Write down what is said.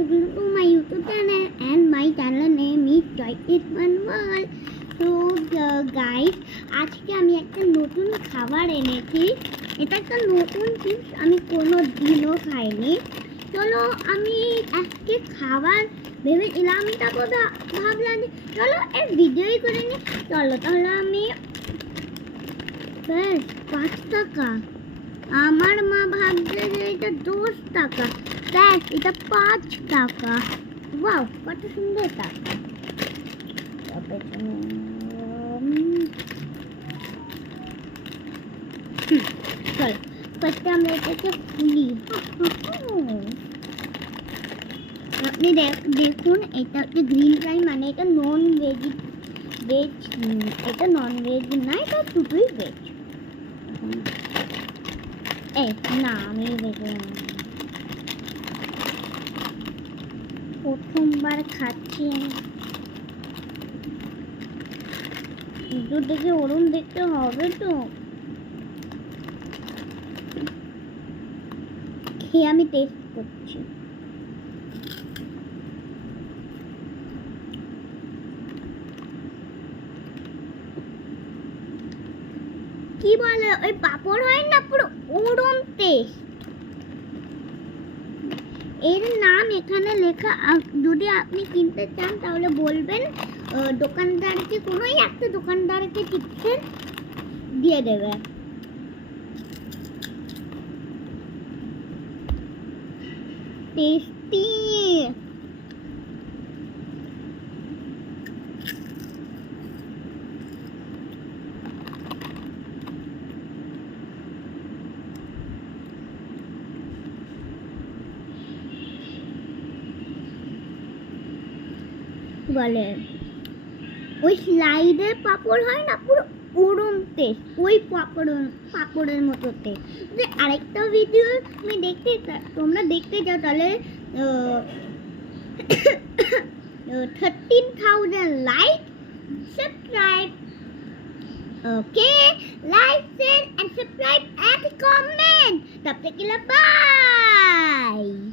welcome to my YouTube channel, and my channel name is Joy It One World. So guys, আজকে আমি একটা নতুন খাবার এনেছি। এটা একটা নতুন চিপস, আমি কোনো দিনও খাইনি। চলো আমি আজকে খাবার ভেবেছিলাম, তারপর ভাবলাম চলো এর ভিডিওই করে নি। চলো তাহলে আমি 5 টাকা, আমার মা ভাবছে যে এটা 10 টাকা, ব্যাস এটা 5 টাকা। ওয়াও, কত সুন্দর টাকা। চল ফার্স্টে আমরা এটাকে খুলি। আপনি দেখুন, এটা হচ্ছে গ্রিন ফ্রাই, মানে এটা নন ভেজ, এটা নন ভেজ না, এটা শুধুই ভেজ। এই না, আমি প্রথমবার খাচ্ছি। দেখে ওরম দেখতে হবে তো, খেয়ে আমি টেস্ট করছি। কি বলে ওই পাপড় হয় না, পুরো ওরম টেস্ট। এর নাম এখানে লেখা, যদি আপনি কিনতে চান তাহলে বলবেন, দোকানদারকে, কোনোই একটা দোকানদারকে চিপসের দিয়ে দেবে। টেস্টি। বলে ওই স্লাইডের পাপড় হয় না, পুরো ওরম টেস্ট, ওই পাপড়ের মতো টেস্ট। যে আরেকটা ভিডিও আমি তোমরা দেখতে যাও, তাহলে 13,000 like, subscribe. Okay, like, share and subscribe and comment. তব তক के लिए बाय।